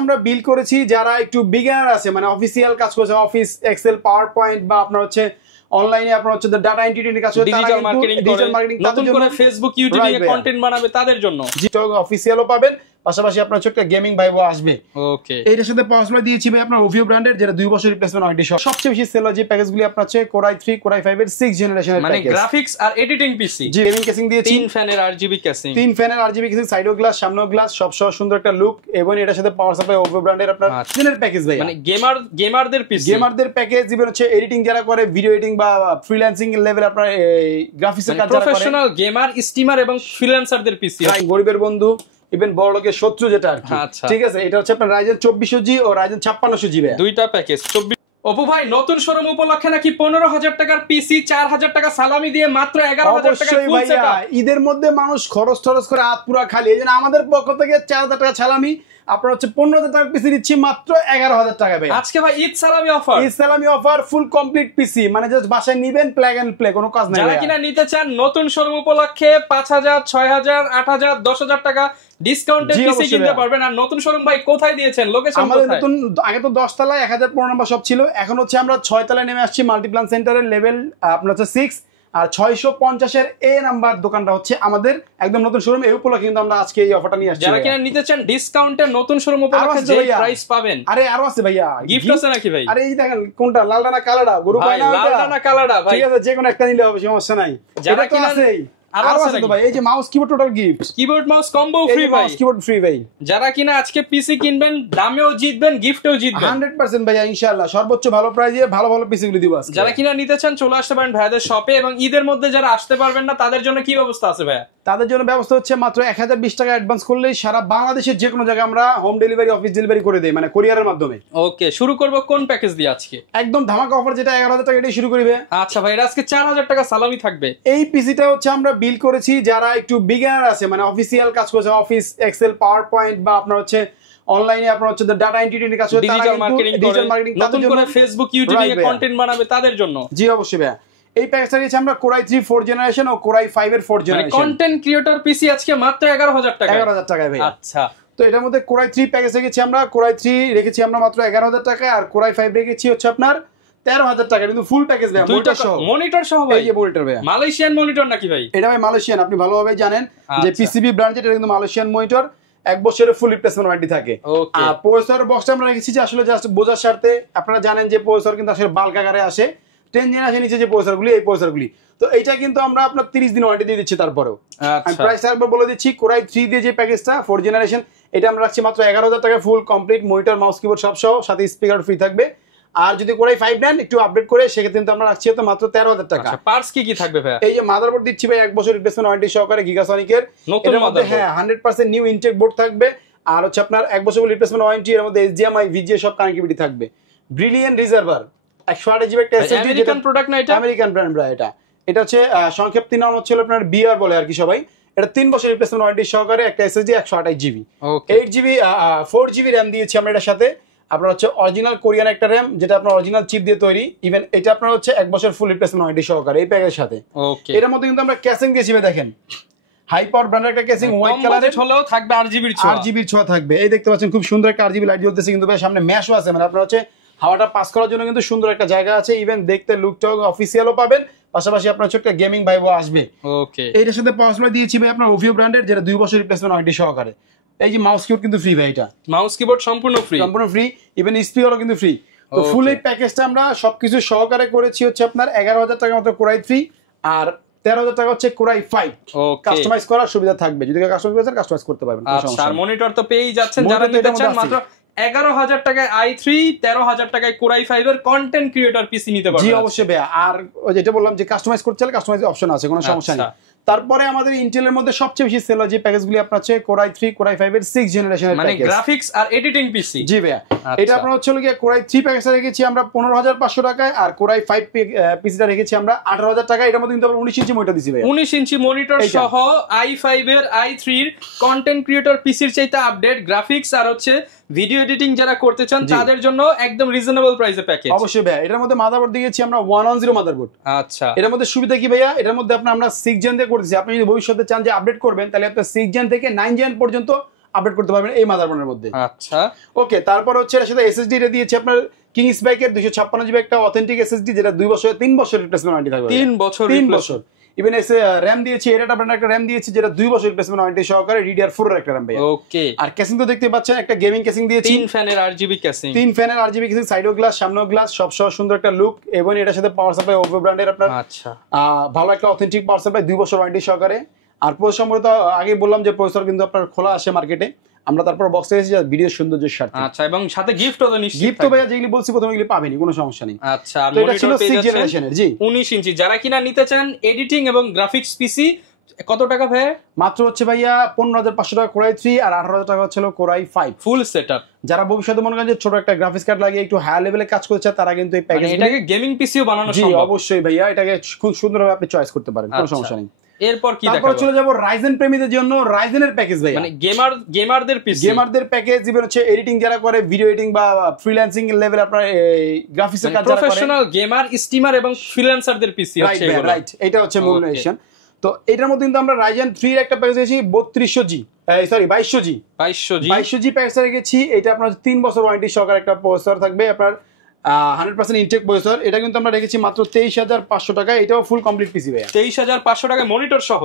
আমরা বিল করেছি যারা একটু বিগিনার আছে, মানে অফিসিয়াল কাজ করছে, অফিস এক্সেল পাওয়ার পয়েন্ট বা আপনার হচ্ছে অনলাইনে আপনার হচ্ছে ডাটা এন্ট্রি কাজ করছে, ডিজিটাল মার্কেটিং নতুন করে ফেসবুক ইউটিউবে কন্টেন্ট বানাবে তাদের জন্য অফিসিয়ালও পাবেন, পাশাপাশি আপনার ছোট্ট গেমিং ভাইবও আসবে। ওকে, এইটার সাথে পাওয়ার সাপ্লাই দিয়েছি ভাই আপনার ওভিও ব্র্যান্ডের, যেটা 2 বছর রিপ্লেসমেন্ট ওয়ারেন্টি সহ। সবচেয়ে বেশি সেল হয় যে প্যাকেজগুলি আপনার হচ্ছে কোরাই 3 কোরাই 5 এর 6 জেনারেশনের মানে প্যাকেজ, গ্রাফিক্স আর এডিটিং পিসি। জি, গেমিং কেসিং দিয়েছি, 3 ফ্যানের আরজিবি কেসিং, 3 ফ্যানের আরজিবি কেসিং, সাইডও গ্লাস, সামনেও গ্লাস, সব সহ সুন্দর একটা লুক, এবং এটার সাথে পাওয়ার সাপ্লাই ওভিও ব্র্যান্ডের আপনার জেনারেল প্যাকেজ ভাই, মানে গেমারদের পিসি, গেমারদের প্যাকেজ। ইভেন হচ্ছে এডিটিং যারা করে, ভিডিও এডিটিং বা ফ্রিল্যান্সিং লেভেল আপনার গ্রাফিক্সের কাজ যারা করে, প্রফেশনাল গেমার, স্ট্রিমার এবং ফ্রিল্যান্সারদের পিসি, গরিবের বন্ধু, ইভেন বড় লোকের শত্রু যেটা আর কি। ঠিক আছে, এটা হচ্ছে আপনার রাইজেন 2400G ও রাইজেন 5600G দুইটা প্যাকেজ। অপু ভাই, নতুন শোরুম উপলক্ষে নাকি 15,000 টাকার পিসি 4,000 টাকা সালামি দিয়ে মাত্র 11,000 টাকা ফুল সেটআপ। ঈদের মধ্যে মানুষ খরচ করে হাত পুরা খালি, এইজন্য আমাদের পক্ষ থেকে 4,000 টাকা সালামি, আপনার হচ্ছে 15,000 টাকার পিসি দিচ্ছি মাত্র 11,000 টাকা ভাই। আজকে ভাই ঈদ সালামি অফার, ঈদ সালামি অফার, ফুল কমপ্লিট পিসি, মানে জাস্ট বাসায় নিবেন, প্লাগ এন্ড প্লে, কোনো কাজ নাই। যারা কিনা নিতে চান নতুন শোরুম উপলক্ষে 5,000, 6,000, 8,000, 10,000 টাকা ডিসকাউন্টে পিসি কিনতে পারবেন। আর নতুন শোরুম ভাই কোথায় দিয়েছেন, লোকেশন কোথায়? আমাদের নতুন আগে তো 10 তলায় 1015 নম্বর সব ছিল, এখন হচ্ছে আমরা 6 তলায় নেমে আসছি, মাল্টিপ্লান সেন্টারের লেভেল আপনার হচ্ছে 6 আর 650 এর এ নাম্বার দোকানটা হচ্ছে আমাদের একদম নতুন শোরুম। এই উপলক্ষে কিন্তু আমরা আজকে এই অফারটা নিয়ে আসছি। যারা কিনা নিতে চান ডিসকাউন্টে নতুন শোরুম উপলক্ষে যে প্রাইস পাবেন, আরে আরো আছে ভাইয়া, গিফট আছে নাকি ভাই? আরে এই দেখেন কোনটা, লালডা না কালাডা, গরু পায় না, লালডা না কালাডা ভাই, ঠিক আছে, যে কোনো একটা নিলে হবে, সমস্যা নাই। যারা কিনা আরো আছে তো ভাই, এই যে mouse keyboard total gift, keyboard mouse combo free ভাই, মাউস কিবোর্ড ফ্রি ভাই। যারা কিনা আজকে পিসি কিনবেন, দামেও জিতবেন, গিফটেও জিতবেন 100% ভাইয়া, ইনশাআল্লাহ সর্বোচ্চ ভালো প্রাইসে ভালো ভালো পিসি গুলো দিব আজকে। যারা কিনা নিতে চান চলে আসতে পারেন ভাইয়াদের শপে, এবং ঈদের মধ্যে যারা আসতে পারবেন না তাদের জন্য কি ব্যবস্থা আছে ভাইয়া? তাদের জন্য ব্যবস্থা হচ্ছে মাত্র 1020 টাকা অ্যাডভান্স করলেই সারা বাংলাদেশের যে কোনো জায়গায় আমরা হোম ডেলিভারি, অফিস ডেলিভারি করে দেই, মানে কুরিয়ারের মাধ্যমে। ওকে, শুরু করব কোন প্যাকেজ দিয়ে আজকে? একদম ধামাকা অফার, যেটা 11,000 টাকা এটাই শুরু করিবে। আচ্ছা ভাই, আজকে 4,000 টাকা সালামি থাকবে। এই পিসিটা হচ্ছে আমরা বিল করেছি যারা একটু বিগিনার আছে, মানে অফিসিয়াল কাজ করছে, অফিস এক্সেল পাওয়ার পয়েন্ট বা আপনার হচ্ছে অনলাইনে আপনার হচ্ছে ডাটা এন্ট্রি কাজ করছে, ডিজিটাল মার্কেটিং নতুন করে ফেসবুক ইউটিউবে কন্টেন্ট বানাবে তাদের জন্য। জি অবশ্যই ভাই, এই প্যাকেজটা দিয়েছি আমরা কোরাই 3 4 জেনারেশন ও কোরাই 5 এর 4 জেনারেশন, কন্টেন্ট ক্রিয়েটর পিসি আজকে মাত্র 11,000 টাকা। 11,000 টাকায় ভাই। আচ্ছা, তো এটার মধ্যে কোরাই 3 প্যাকেজ রেখেছি আমরা, কোরাই 3 রেখেছি আমরা মাত্র 11,000 টাকায়, আর কোরাই 5 রেখেছি হচ্ছে আপনার 13,000 টাকা, কিন্তু ফুল প্যাকেজ ভাই, মনিটর সহ ভাই। এই যে মনিটর ভাই, মালয়েশিয়ান মনিটর নাকি ভাই? এটা ভাই মালয়েশিয়ান, আপনি ভালোভাবে জানেন যে পিসিবি ব্র্যান্ড যেটা, কিন্তু মালয়েশিয়ান মনিটর, 1 বছরের ফুল রিপ্লেসমেন্ট ওয়ারেন্টি থাকে। আর প্রসেসর বক্সটা আমরা রেখেছি যে আসলে জাস্ট বোঝার স্বার্থে, আপনারা জানেন যে প্রসেসর কিন্তু আসলে বাল্ক আকারে আসে, 10 জেনারেশন নিচে যে প্রসেসরগুলি, এই প্রসেসরগুলি, তো এইটা কিন্তু আমরা আপনার 30 দিন ওয়ারেন্টি দিয়ে দিচ্ছি। তারপরেও আমি প্রাইস একবার বলে দিচ্ছি, কোরাই 3 দিয়ে যে প্যাকেজটা 4 জেনারেশন, এটা আমরা রাখছি মাত্র 11,000 টাকা, full complete monitor, mouse keyboard সব সহ, সাথে স্পিকার ফ্রি থাকবে। আর যদি কোরাই 5 নেন একটু আপডেট করে, সেক্ষেত্রে কিন্তু আমরা রাখছি তো মাত্র 13,000 টাকা। পার্টস কি থাকবে ভাই? এই যে মাদারবোর্ড দিচ্ছি ভাই 1 বছর রিপ্লেসমেন্ট ওয়ারেন্টি সহকারে, গিগাসনিকের নতুন মাদারবোর্ড, হ্যাঁ 100% নিউ ইনটেক বোর্ড থাকবে, আর হচ্ছে আপনার 1 বছর রিপ্লেসমেন্ট ওয়ারেন্টি, এর মধ্যে HDMI VGA সব কানেক্টিভিটি থাকবে। ব্রিলিয়ান্ট রিজার্ভার 128 জিবি একটা SSD, আমেরিকান প্রোডাক্ট না এটা? আমেরিকান ব্র্যান্ড ভাই এটা হচ্ছে সংক্ষেপে নাম হচ্ছে আপনার বিআর বলে আর কি সবাই। এটা 3 বছর রিপ্লেসমেন্ট ওয়ারেন্টি সহকারে, একটা SSD 128 GB, 8 GB 4 GB RAM দিয়েছি আমরা এটার সাথে। আপনার হচ্ছে অরিজিনাল কোরিয়ান একটা RAM, যেটা আপনার অরিজিনাল চিপ দিয়ে তৈরি, ইভেন এটা আপনার হচ্ছে 1 বছর ফুল রিপ্লেসমেন্ট ওয়ারেন্টি সহকারে এই প্যাকেজের সাথে। এর মধ্যে কিন্তু আমরা ক্যাসিং দিয়েছি ভাই, দেখেন হাই পাওয়ার ব্র্যান্ডের একটা ক্যাসিং, হোয়াইট কালারের হলেও থাকবে, 8 জিবির ছোঁয়া থাকবে। এই দেখতে পাচ্ছেন খুব সুন্দর একটা 8 জিবি লাইট জ্বলতেছে, কিন্তু ভাই সামনে ম্যাশও আছে, মানে আপনার হচ্ছে হাওয়াটা পাস করার জন্য কিন্তু সুন্দর একটা জায়গা আছে, ইভেন দেখতে লুকটাও অফিসিয়ালও পাবেন, পাশাপাশি আপনার ছোট্ট গেমিং ভাইবও আসবে। ওকে, এইটার সাথে পাওয়ার সাপ্লাই দিয়েছি ভাই আপনার ওভিও ব্র্যান্ডের, যেটা 2 বছর রিপ্লেসমেন্ট ওয়ারেন্টি সহকারে। এই যে মাউস কিবোর্ড কিন্তু ফ্রি ভাই, এটা মাউস কিবোর্ড সম্পূর্ণ ফ্রি, ইভেন স্পিকারও কিন্তু ফ্রি। তো ফুল এই প্যাকেজটা আমরা সবকিছু সহকারে করেছি হচ্ছে আপনার 11,000 টাকা মাত্র কোরাই 3, আর 13,000 টাকা হচ্ছে কোরাই 5। কাস্টমাইজ করার সুবিধা থাকবে, যদি কাস্টমাইজ করতে পারবেন। আচ্ছা, মনিটর তো পেয়েই যাচ্ছেন, যারা নিতে চান মাত্র 11,000 টাকায় i3, 13,000 টাকায় কোরাই 5 এর কন্টেন্ট ক্রিয়েটর পিসি নিতে পারবেন। জি অবশ্যই ভাই, আর যেটা বললাম যে কাস্টমাইজ করতে চাইলে কাস্টমাইজ অপশন আছে, কোনো সমস্যা নেই। তারপরে আমাদের ইন্টেলের মধ্যে সবচেয়ে বেশি সেল হয় যে প্যাকেজগুলি আপনার হচ্ছে কোরাই 3 কোরাই 5 এর 6 জেনারেশনের প্যাকেজ, মানে গ্রাফিক্স আর এডিটিং পিসি। জি ভাইয়া, এটা আপনার হচ্ছে কি কোরাই 3 প্যাকেজটা রেখেছি আমরা 15,500 টাকায়, আর কোরাই 5 পিসিটা রেখেছি আমরা 18,000 টাকা। এটার মধ্যে কিন্তু আমরা 19 ইঞ্চি মনিটর দিছি ভাই, 19 ইঞ্চি মনিটর সহ i5 এর i3 এর কন্টেন্ট ক্রিয়েটর পিসির চাইতে আপডেট গ্রাফিক্স আর হচ্ছে ভিডিও এডিটিং যারা করতে চান তাদের জন্য একদম রিজনেবল প্রাইসে প্যাকেজ। অবশ্যই ভাই, এটার মধ্যে মাদারবোর্ড দিয়েছি আমরা 110 মাদারবোর্ড। আচ্ছা, এটার মধ্যে সুবিধা কি ভাইয়া, এটার মধ্যে আমরা 6 জেন দিয়ে করতেছি। আপনি যদি ভবিষ্যতে চান যে আপডেট করবেন, তাহলে আপনি 6 জেন থেকে 9 জেন পর্যন্ত আপডেট করতে পারবেন এই মাদারবোর্ডের মধ্যে। আচ্ছা ওকে, তারপর হচ্ছে এর সাথে এসএসডি টা দিয়েছি আপনার কিং স্পাইকের 256 জিবি একটা অথেন্টিক এসএসডি, যেটা 3 বছর রিপ্লেসমেন্ট ওয়ারেন্টি থাকবে। 3 বছর। ইভেন এসে র‍্যাম দিয়েছি, এটা ব্র্যান্ড একটা র‍্যাম দিয়েছি যেটা 2 বছর রিপ্লেসমেন্ট ওয়ারেন্টি সহকারে DDR4 এর একটা র‍্যাম ভাই। ওকে, আর কেসিং তো দেখতে পাচ্ছেন একটা গেমিং কেসিং দিয়েছি, 3 ফ্যানের RGB কেসিং, 3 ফ্যানের RGB কেসিং, সাইডও গ্লাস সামনেও গ্লাস, সব সহ সুন্দর একটা লুক। এবং এটার সাথে পাওয়ার সাপ্লাই ওভো ব্র্যান্ডের আপনার আচ্ছা ভালো একটা অথেন্টিক পাওয়ার সাপ্লাই 2 বছর ওয়ারেন্টি সহকারে। আর প্রসেসর সম্পর্কে তো আগে বললাম যে প্রসেসর কিন্তু আপনার খোলা আসে মার্কেটে, আমরা তারপর বক্সে এসেছি ভিডিও সৌন্দর্যের স্বার্থে। আচ্ছা, এবং সাথে গিফটও তো নিশ্চিত গিফট তো ভাইয়া যেগুলি বলছি প্রথমে এগুলি পাবেনি, কোনো সমস্যা নেই। আচ্ছা, আর মনিটর পেয়ে যাচ্ছেন 19 ইঞ্চি। যারা কিনা নিতে চান এডিটিং এবং গ্রাফিক্স পিসি, কত টাকা ভাই? মাত্র হচ্ছে ভাইয়া 15,500 টাকা কোরাই 3 আর 18,000 টাকা হচ্ছে কোরাই 5 ফুল সেটআপ। যারা ভবিষ্যতে মনে করেন যে ছোট একটা গ্রাফিক্স কার্ড লাগিয়ে একটু হাই লেভেলে কাজ করছে তারা কিন্তু এই প্যাকেজ, এটাকে গেমিং পিসিও বানানো সম্ভব। জি অবশ্যই ভাইয়া, এটাকে খুব সুন্দরভাবে আপনি চয়েস করতে পারেন, কোনো সমস্যা নেই। এরপর কি দেখাবো? তারপর চলে যাব রাইজেন প্রেমীদের জন্য রাইজেনের প্যাকেজ ভাই, মানে গেমারদের পিসি, গেমারদের প্যাকেজ। ইভেন হচ্ছে এডিটিং যারা করে, ভিডিও এডিটিং বা ফ্রিল্যান্সিং লেভেল আপনার গ্রাফিক্সের কাজ যারা করে, প্রফেশনাল গেমার, স্ট্রিমার এবং ফ্রিল্যান্সারদের পিসি হচ্ছে এগুলো। রাইট, এটা হচ্ছে মূল নেশন। তো এটার মধ্যে কিন্তু আমরা রাইজেন 3 এর একটা প্যাকেজ দিয়েছি 3200G, সরি 2200G প্যাকেজ রেখেছি। এটা আপনার 3 বছর ওয়ারেন্টি সহকারে একটা প্রসেসর থাকবে আপনার 100% ইনটেক প্রসেসর। এটা কিন্তু আমরা রেখেছি মাত্র 23,500 টাকা। এটাও ফুল কমপ্লিট পিসি ভাই, 23,500 টাকায় মনিটর সহ।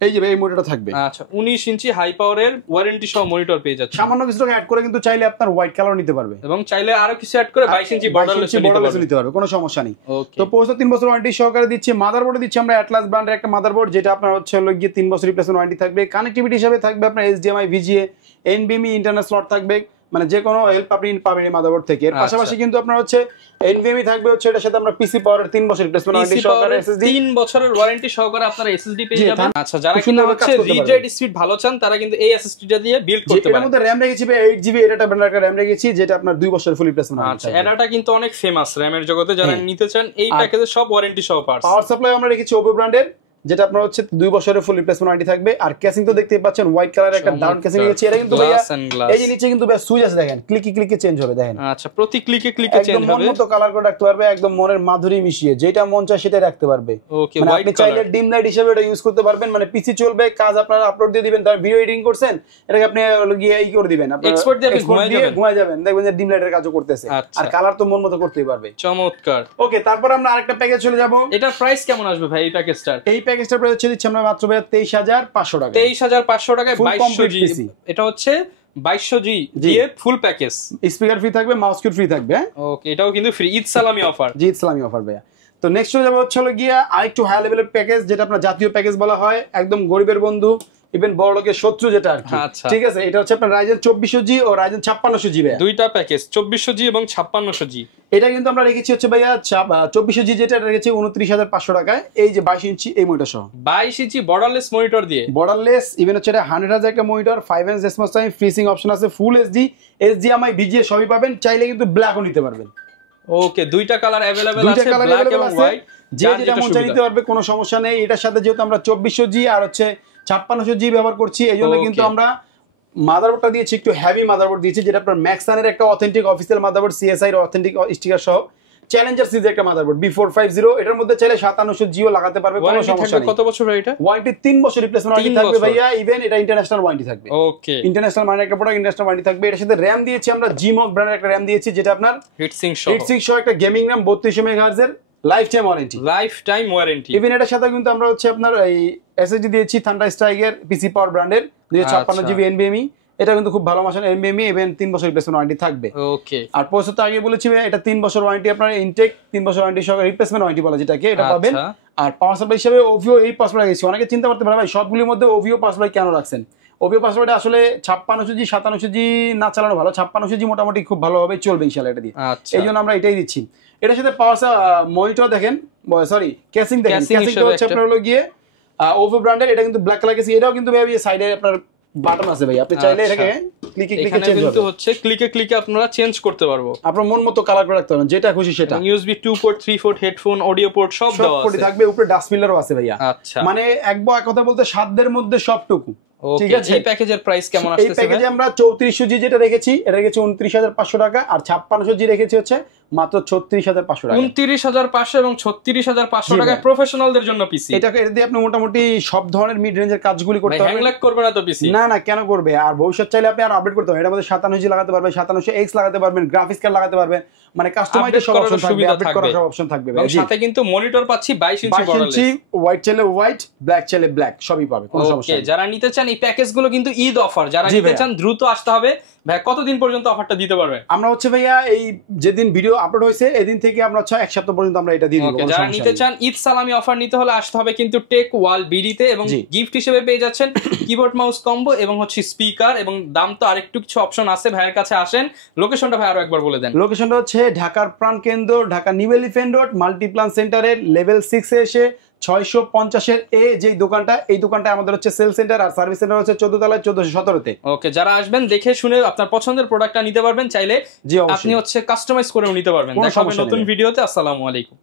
এই যে ভাই এই মনিটরটা থাকবে। আচ্ছা, 19 ইঞ্চি হাই পাওয়ারের ওয়ারেন্টি সহ মনিটর পেয়ে যাচ্ছে। সামান্য কিছু টাকা অ্যাড করে কিন্তু চাইলে আপনার হোয়াইট কালার নিতে পারবে, এবং চাইলে আরো কিছু অ্যাড করে 22 ইঞ্চি বর্ডারলেস নিতে পারবে, কোনো সমস্যা নেই। তো প্রসেসর 3 বছর ওয়ারেন্টি সহকারে দিচ্ছি। মাদারবোর্ডে দিচ্ছি আমরা অ্যাটলাস ব্র্যান্ডের একটা মাদারবোর্ড, যেটা আপনার হচ্ছে হলো গিয়ে 3 বছর রিপ্লেসমেন্ট ওয়ারেন্টি থাকবে। কানেক্টিভিটি হিসেবে থাকবে আপনার HDMI, VGA, NVMe internal slot থাকবে, মানে যে কোনো হেল্প আপনি পাবেন এই মাদারবোর্ড থেকে। এর পাশাপাশি কিন্তু আপনার হচ্ছে NVMe থাকবে হচ্ছে, এটার সাথে আমরা পিসি পাওয়ারের 3 বছর রিপ্লেসমেন্ট ওয়ারেন্টি সহকারে SSD 3 বছরের ওয়ারেন্টি সহকারে আপনারা SSD পেয়ে যাবেন। আচ্ছা, যারা কিনা হচ্ছে রিড রাইট স্পিড ভালো চান তারা কিন্তু এই SSD টা দিয়ে বিল্ড করতে পারেন। এর মধ্যে RAM রেখেছি 8GB, এটা ব্র্যান্ডের একটা RAM রেখেছি যেটা আপনার 2 বছরের ফুল রিপ্লেসমেন্ট। আচ্ছা, এটাটা কিন্তু অনেক ফেমাস RAM এর জগতে, যারা নিতে চান এই প্যাকেজে সব ওয়ারেন্টি সহ পার্টস। পাওয়ার সাপ্লাই আমরা রেখেছি ওভো ব্র্যান্ডের, যেটা আপনার হচ্ছে 2 বছরের ফুল রিপ্লেসমেন্ট ওয়ারেন্টি থাকবে। আর কেসিং তো দেখতেই পাচ্ছেন হোয়াইট কালারের একটা দারুণ কেসিং নিয়েছি। এটা কিন্তু ভাইয়া এই যে নিচে কিন্তু ভাই সুইচ আছে, দেখেন ক্লিকে চেঞ্জ হবে, দেখেন। আচ্ছা, প্রতি ক্লিকে চেঞ্জ হবে, একদম মন মতো কালার করে রাখতে পারবে, একদম মনের মাধুরী মিশিয়ে যেটা মন চায় সেটাই রাখতে পারবে। মানে আপনি চাইলে ডিম লাইট হিসেবে এটা ইউজ করতে পারবেন, মানে পিসি চলবে, কাজ আপনারা আপলোড দিয়ে দিবেন, তার ভিডিও এডিটিং করছেন, এটাকে আপনি গিয়ে এই করে দিবেন, আপনি এক্সপোর্ট দিয়ে ঘুমায় যাবেন, দেখবেন যে ডিম লাইটের কাজও করতেছে। আর কালার তো মন মতো করতেই পারবে। চমৎকার। ওকে, তারপর আমরা আরেকটা প্যাকেজ চলে যাব। এটার প্রাইস কেমন আসবে ভাই এই প্যাকেজটার? এই প্যাকেজটার প্রাইস হচ্ছে দিচ্ছি আমরা মাত্র 23,500 টাকা। 23,500 টাকায় 2200G, এটা হচ্ছে 2200G দিয়ে ফুল প্যাকেজ। স্পিকার ফ্রি থাকবে, মাউস কিট ফ্রি থাকবে। ওকে, এটাও কিন্তু ফ্রি, ঈদ সালামি অফার। জি, ঈদ সালামি অফার ভাইয়া। তো নেক্সট চলে যাবো হচ্ছে গিয়া আরেকটু হাই লেভেলের প্যাকেজ, যেটা আপনার জাতীয় প্যাকেজ বলা হয়, একদম গরিবের বন্ধু, ইভেন বড় লোকের শত্রু যেটা আর কি। ঠিক আছে, এটা হচ্ছে আপনার রাইজেন 2400G ও রাইজেন 5600G ভাইয়া, দুইটা প্যাকেজ 2400G এবং 5600G। এটা কিন্তু আমরা রেখেছি হচ্ছে ভাইয়া 2400G, যেটা রেখেছি 29,500 টাকায়। এই যে 22 ইঞ্চি এই মনিটর সহ, 22 ইঞ্চি বর্ডারলেস মনিটর দিয়ে, বর্ডারলেস। ইভেন হচ্ছে এটা 100Hz একটা monitor, 5 response time, freezing option আছে, ফুল HD, HDMI, VGA সবই পাবেন। চাইলে কিন্তু ব্ল্যাকও নিতে পারবেন। ওকে, দুইটা কালার अवेलेबल আছে, ব্ল্যাক এবং হোয়াইট, যে যেটা মন চায় নিতে পারবে, কোনো সমস্যা নেই। এটার সাথে যেহেতু আমরা 2400G আর হচ্ছে 5600G ব্যবহার করছি, এই জন্য কিন্তু আমরা মাদারবোর্ডটা দিয়েছি একটু হেভি মাদারবোর্ড দিয়েছি, যেটা আপনার ম্যাক্সানের একটা অথেন্টিক অফিসিয়াল মাদারবোর্ড, CSI এর অথেন্টিক স্টিকার সহ, চ্যালেঞ্জার সিরিজের একটা মাদারবোর্ড B450। এটার মধ্যে চাইলে 5700Gও লাগাতে পারবে, কোনো সমস্যা নেই। কত বছর ভাই এটা? ওয়ারেন্টি 3 বছর রিপ্লেসমেন্ট ওয়ারেন্টি থাকবে ভাইয়া। ইভেন এটা ইন্টারন্যাশনাল ওয়ারেন্টি থাকবে। ওকে, ইন্টারন্যাশনাল মানে একটা প্রোডাক্ট, ইন্টারন্যাশনাল ওয়ারেন্টি থাকবে। এর সাথে র‍্যাম দিয়েছি আমরা জিমক ব্র্যান্ডের একটা র‍্যাম দিয়েছি, যেটা আপনার হিটসিং সহ একটা গেমিং র‍্যাম 3200 মেগাহার্জ এর লাইফ টাইম ওয়ারেন্টি। ইভেন এটার সাথে কিন্তু আমরা হচ্ছে আপনার এই SSD দিয়েছি থান্ডার স্ট্রাইকের পিসি পাওয়ার ব্র্যান্ডের 256GB NVMe। এটা কিন্তু খুব ভালো মানের NVMe, ইভেন 3 বছর রিপ্লেসমেন্ট ওয়ারেন্টি থাকবে। ওকে, আর প্রসেসর তো আগে বলেছি এটা 3 বছর ওয়ারেন্টি, আপনার ইনটেক 3 বছর ওয়ারেন্টি সহ রিপ্লেসমেন্ট ওয়ারেন্টি বলা যেটাকে, এটা পাবেন। আর পাওয়ার সাপ্লাই হিসেবে ওভিও এই পাওয়ার সাপ্লাই রেখেছি। অনেকে চিন্তা করতে পারে ভাই সবগুলোর মধ্যে ওভিও পাওয়ার সাপ্লাই কেন রাখছেন। ওভিও পাওয়ার সাপ্লাইটা আসলে 5600G 5700G না চালানো ভালো, 5600G মোটামুটি খুব ভালোভাবে চলবে ইনশাআল্লাহ এটা দিয়ে, এই জন্য আমরা এটাই দিচ্ছি। এটার সাথে পাওয়ার মনিটর দেখেন, সরি কেসিং দেখেন, কেসিংটা হচ্ছে আপনার হলো গিয়ে ওভো ব্র্যান্ডের। এটা কিন্তু ব্ল্যাক কালার কেসিং, এটাও কিন্তু ভাই সাইডে আপনার বাটন আছে ভাই, আপনি চাইলে এটাকে ক্লিকে চেঞ্জ কিন্তু হচ্ছে ক্লিকে আপনারা চেঞ্জ করতে পারবো, আপনার মন মতো কালার করে রাখতে পারবেন, যেটা খুশি সেটা। USB 2 port 3 port headphone audio port সব দেওয়া আছে, থাকবে। উপরে ডাস্টবিনারও আছে ভাইয়া। আচ্ছা, মানে এক কথা বলতে সাধ্যের মধ্যে সবটুকু। ঠিক আছে, এই প্যাকেজের প্রাইস কেমন আসছে? এই প্যাকেজে আমরা 3400G যেটা রেখেছি, এটা রেখেছি 29,500 টাকা, আর 5600G রেখেছি হচ্ছে মাত্র 36,500 টাকা। 29,500 এবং 36,500 টাকায় প্রফেশনালদের জন্য পিসি। এটা দিয়ে আপনি মোটামুটি সব ধরনের মিড রেঞ্জের কাজগুলি করতে পারবেন। হ্যাং ল্যাগ করবে না তো পিসি? না না, কেন করবে? আর ভবিষ্যৎ চাইলে আপনি আর আপডেট করতে পারবেন। এটার মধ্যে 57 লাগাতে পারবেন, 57X লাগাতে পারবেন, গ্রাফিক্স কার্ড লাগাতে পারবেন, মানে কাস্টমাইজের সব অপশন থাকবে, আপডেট করার সব অপশন থাকবে। এবং সাথে কিন্তু মনিটর পাচ্ছি 22 ইঞ্চি বর্ডারলেস। হোয়াইট চাইলে হোয়াইট, ব্ল্যাক চাইলে ব্ল্যাক, সবই পাবে, কোনো সমস্যা নেই। ওকে, যারা নিতে চান এই প্যাকেজগুলো কিন্তু ঈদ অফার, যারা নিতে চান দ্রুত আসতে হবে। ভাই কতদিন পর্যন্ত অফারটা দিতে পারবেন? আমরা হচ্ছে ভাইয়া এই যেদিন ভিডিও আপলোড হয়েছে এদিন থেকে আমরা 1 সপ্তাহ পর্যন্ত আমরা এটা দিয়ে দিব। যারা নিতে চান ঈদ সালামি অফার নিতে হলে আসতে হবে কিন্তু টেক ওয়াল বিডিতে, এবং গিফট হিসেবে পেয়ে যাচ্ছেন কিবোর্ড মাউস কম্বো এবং হচ্ছে স্পিকার, এবং দাম তো আরেকটু কিছু অপশন আছে। ভাইয়ের কাছে আসেন। লোকেশনটা ভাই আরো একবার বলে দেন। লোকেশনটা হচ্ছে ঢাকার প্রাণকেন্দ্র, Dhaka new elephant road, Multiplan সেন্টারের লেভেল 6 এ এসে 650 এ যেই দোকানটা, এই দোকানটা আমাদের হচ্ছে সেল সেন্টার, আর সার্ভিস সেন্টার হচ্ছে 14 তলায় 1417-তে। ওকে, যারা আসবেন দেখে শুনে আপনার পছন্দের প্রোডাক্টটা নিতে পারবেন, চাইলে আপনি হচ্ছে কাস্টমাইজ করেও নিতে পারবেন। দেখা হবে নতুন ভিডিওতে। আসসালামু আলাইকুম।